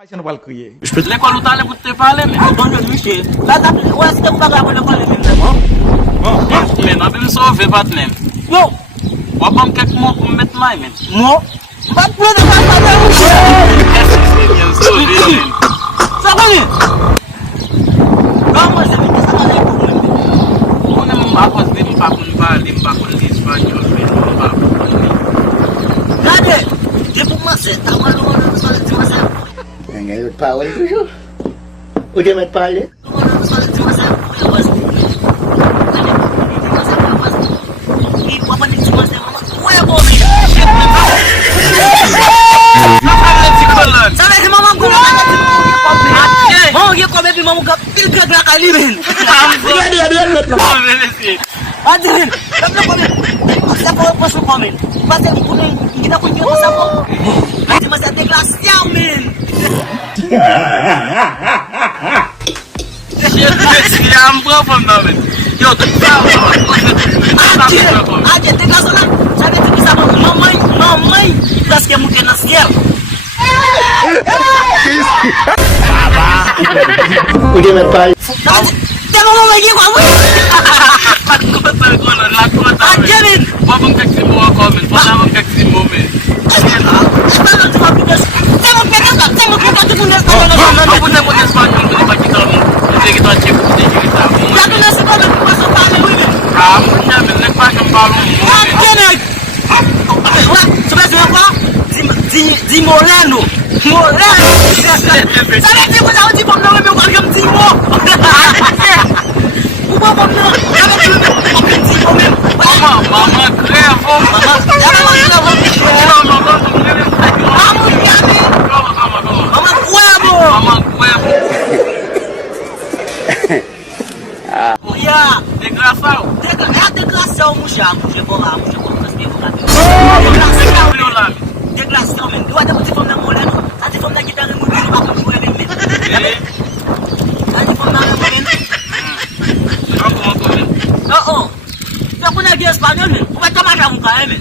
Je peux te l'école où t'allais pour te parler, mais. Bonjour, monsieur. Là, où est-ce que vous avez appris l'école, Mais on va me sauver, pas de même. non? On va prendre quelques mots pour me mettre main, même. Moi? Pas de problème, pas de problème. Ça va, non, moi, c'est vite, ça va aller pour moi. On aime pas cause de pas qu'on parle, pas qu'on dise espagnol, mais on va pas regardez, je pour moi, c'est ta main, on va le dimanche. Il veut parler toujours. Où tu veux te parler? I'm from them. Yo, the Aja, tegas lah. Saya tu bisa mamai, das que mungkin nasiar. Où tu veux te parler? Jangan ngomong lagi kamu. Aku betul guna laku Aja nih. Babang kaksi mau komen, babang kaksi mau men. Sekarang cuma tugas. Saya mau pegang, saya mau buka tugas. Aku punya Spanyol tu bagi tahun. Jadi kita cek kita. Jangan nasi kalau masuk paling ini. Kamu jangan lepas kembali. Aja nih. Wah, sebelah apa? Di Moreno. Saya tiba tahu di Moreno memang agam Timo. Ubah Moreno. Mama krevo. Mama, jangan mama. Kamu kami. Mama kuebo. Mama krevo. Oh ya, Desgraçado. Degração, muxa, bola, Degração, men. Eu até vou te falar mulher, tá te falando que tá no mundo para construir men. Tá te falando men. Oh. Eu conheço espanhol men. Vai tomar na boca, men.